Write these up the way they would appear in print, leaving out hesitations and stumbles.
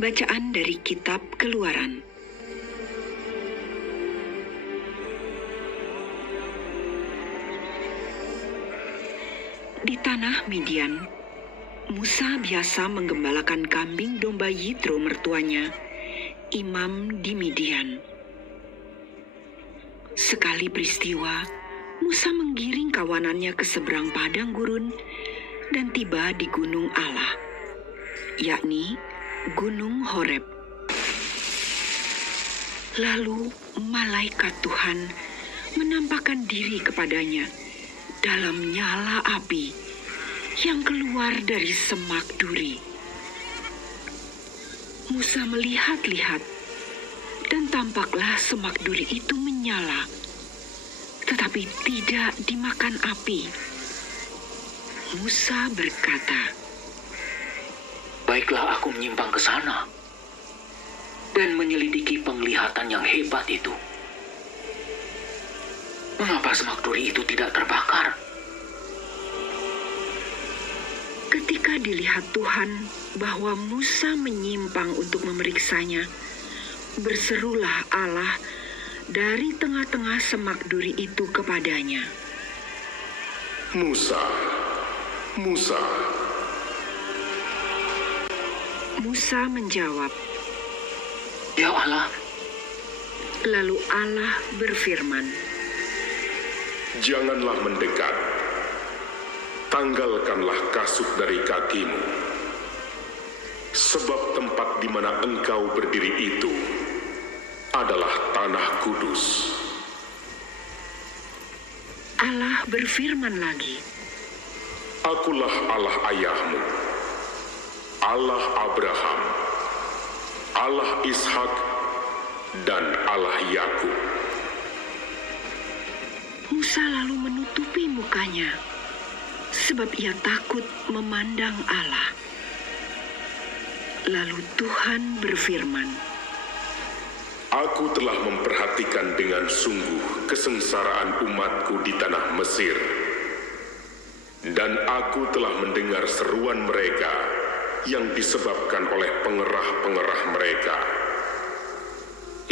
Bacaan dari Kitab Keluaran. Di tanah Midian, Musa biasa menggembalakan kambing domba Yitro mertuanya, imam di Midian. Sekali peristiwa, Musa menggiring kawanannya ke seberang padang gurun dan tiba di gunung Allah, yakni Gunung Horeb. Lalu malaikat Tuhan menampakkan diri kepadanya dalam nyala api yang keluar dari semak duri. Musa melihat-lihat, dan tampaklah semak duri itu menyala, tetapi tidak dimakan api. Musa berkata, "Baiklah, aku menyimpang ke sana dan menyelidiki penglihatan yang hebat itu. Mengapa semak duri itu tidak terbakar?" Ketika dilihat Tuhan bahwa Musa menyimpang untuk memeriksanya, berserulah Allah dari tengah-tengah semak duri itu kepadanya. Musa, Musa. Musa menjawab, "Ya Allah." lalu Allah berfirman, Janganlah mendekat. Tanggalkanlah kasut dari kakimu. Sebab tempat di mana engkau berdiri itu adalah tanah kudus. Allah berfirman lagi, Akulah Allah ayahmu, Allah Abraham, Allah Ishak, dan Allah Yakub. Musa lalu menutupi mukanya, sebab ia takut memandang Allah. Lalu Tuhan berfirman, Aku telah memperhatikan dengan sungguh kesengsaraan umatku di tanah Mesir, dan aku telah mendengar seruan mereka yang disebabkan oleh pengerah-pengerah mereka.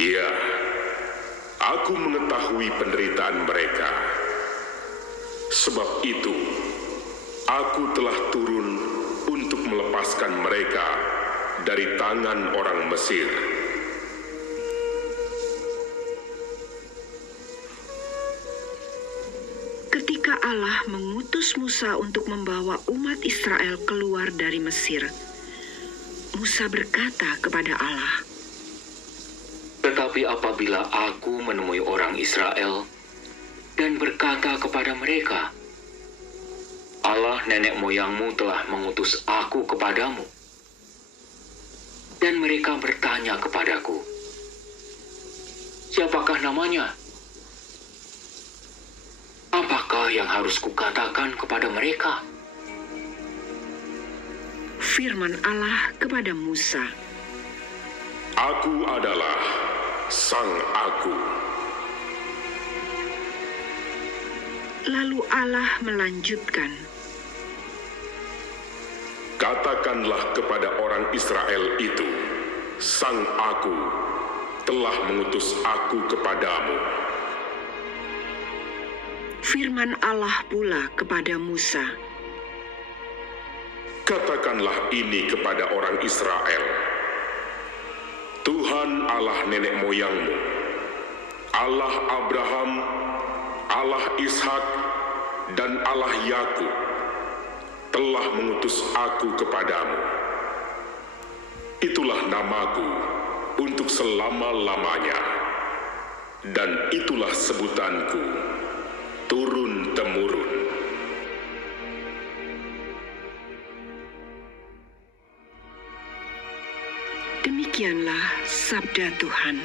Ya, aku mengetahui penderitaan mereka. Sebab itu, aku telah turun untuk melepaskan mereka dari tangan orang Mesir. ketika Allah mengutus Musa untuk membawa umat Israel keluar dari Mesir, Musa berkata kepada Allah, Tetapi apabila aku menemui orang Israel dan berkata kepada mereka, Allah nenek moyangmu telah mengutus aku kepadamu, dan mereka bertanya kepadaku, siapakah namanya? Apakah yang harus kukatakan kepada mereka? firman Allah kepada Musa, Aku adalah Sang Aku. Lalu Allah melanjutkan, Katakanlah kepada orang Israel itu, Sang Aku telah mengutus aku kepadamu. firman Allah pula kepada Musa, Katakanlah ini kepada orang Israel, Tuhan Allah nenek moyangmu, Allah Abraham, Allah Ishak, dan Allah Yakub telah mengutus aku kepadamu. Itulah namaku untuk selama-lamanya, dan itulah sebutanku turun-temurun. Demikianlah sabda Tuhan.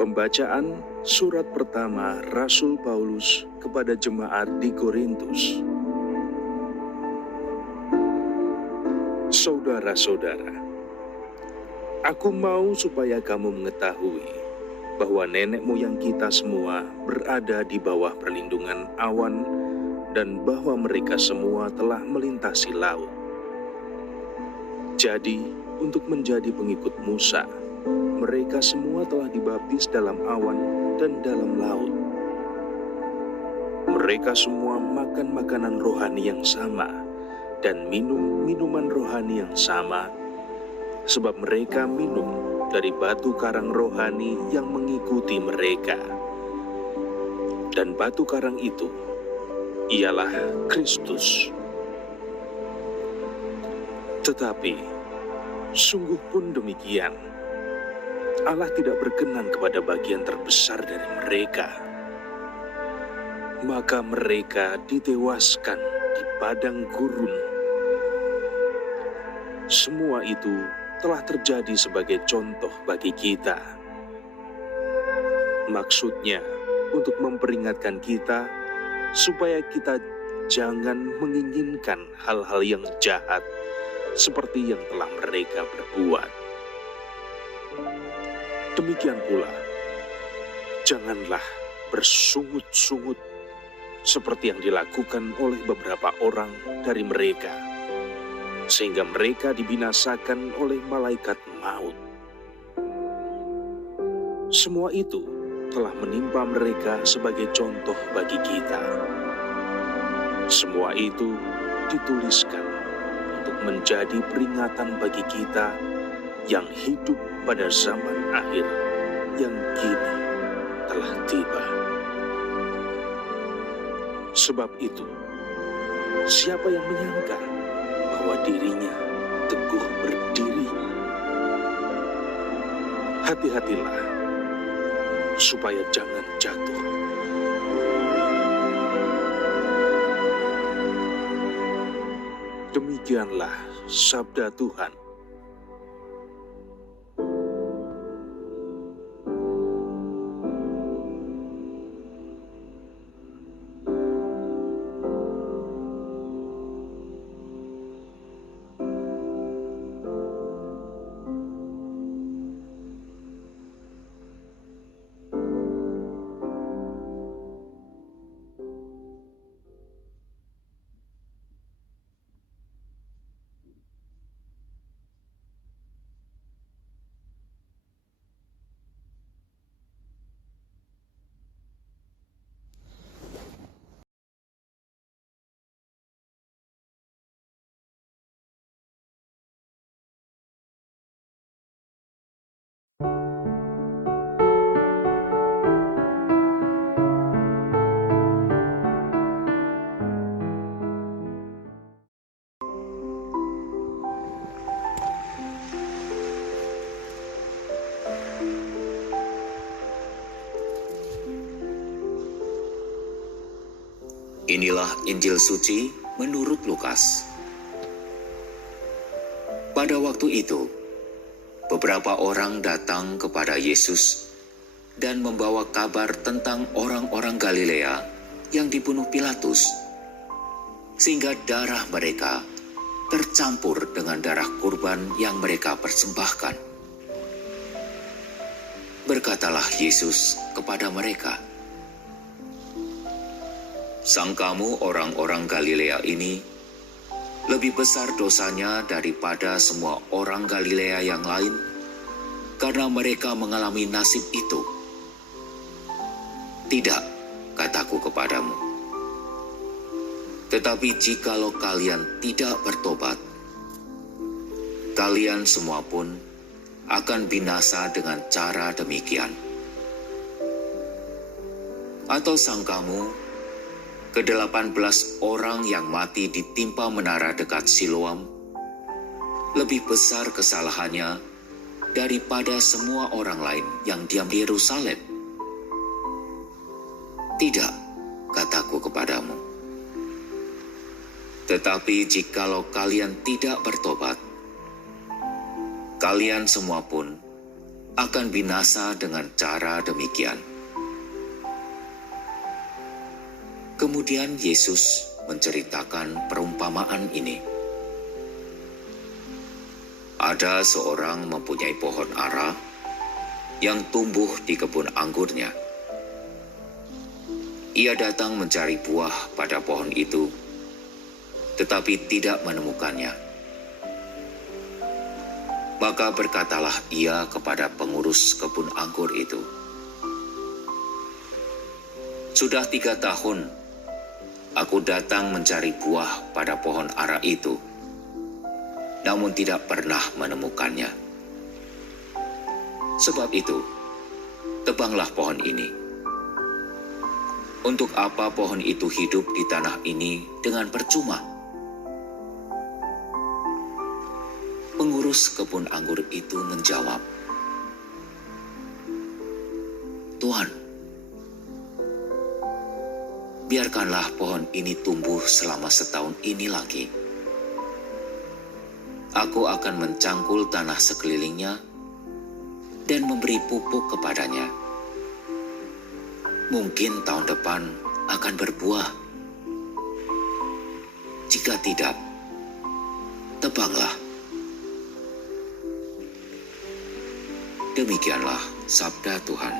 Pembacaan surat pertama Rasul Paulus kepada jemaat di Korintus. Saudara-saudara, aku mau supaya kamu mengetahui bahwa nenek moyang kita semua berada di bawah perlindungan awan dan bahwa mereka semua telah melintasi laut. Jadi, untuk menjadi pengikut Musa, mereka semua telah dibaptis dalam awan dan dalam laut. Mereka semua makan makanan rohani yang sama dan minum minuman rohani yang sama, sebab mereka minum dari batu karang rohani yang mengikuti mereka. Dan batu karang itu ialah Kristus. Tetapi, sungguh pun demikian, Allah tidak berkenan kepada bagian terbesar dari mereka. Maka mereka ditewaskan di padang gurun. Semua itu telah terjadi sebagai contoh bagi kita. Maksudnya, untuk memperingatkan kita, supaya kita jangan menginginkan hal-hal yang jahat, seperti yang telah mereka berbuat. Demikian pula, janganlah bersungut-sungut seperti yang dilakukan oleh beberapa orang dari mereka, sehingga mereka dibinasakan oleh malaikat maut. Semua itu telah menimpa mereka sebagai contoh bagi kita. Semua itu dituliskan untuk menjadi peringatan bagi kita yang hidup pada zaman akhir yang kini telah tiba. Sebab itu, siapa yang menyangka bahwa dirinya teguh berdiri? Hati-hatilah, supaya jangan jatuh. Demikianlah sabda Tuhan. Inilah Injil suci menurut Lukas. Pada waktu itu, beberapa orang datang kepada Yesus dan membawa kabar tentang orang-orang Galilea yang dibunuh Pilatus, sehingga darah mereka tercampur dengan darah kurban yang mereka persembahkan. Berkatalah Yesus kepada mereka, "Sangkamu orang-orang Galilea ini lebih besar dosanya daripada semua orang Galilea yang lain, karena mereka mengalami nasib itu? Tidak, kataku kepadamu. Tetapi jikalau kalian tidak bertobat, kalian semua pun akan binasa dengan cara demikian. Atau sangkamu ke-18 orang yang mati ditimpa menara dekat Siloam lebih besar kesalahannya daripada semua orang lain yang diam di Yerusalem? Tidak, kataku kepadamu. Tetapi jikalau kalian tidak bertobat, kalian semua pun akan binasa dengan cara demikian. Kemudian Yesus menceritakan perumpamaan ini. Ada seorang mempunyai pohon ara yang tumbuh di kebun anggurnya. Ia datang mencari buah pada pohon itu, tetapi tidak menemukannya. Maka berkatalah ia kepada pengurus kebun anggur itu, "Sudah 3 tahun aku datang mencari buah pada pohon ara itu, namun tidak pernah menemukannya. Sebab itu, tebanglah pohon ini. Untuk apa pohon itu hidup di tanah ini dengan percuma?" Pengurus kebun anggur itu menjawab, "Tuhan, biarkanlah pohon ini tumbuh selama setahun ini lagi. Aku akan mencangkul tanah sekelilingnya dan memberi pupuk kepadanya. Mungkin tahun depan akan berbuah. Jika tidak, tebanglah." Demikianlah sabda Tuhan.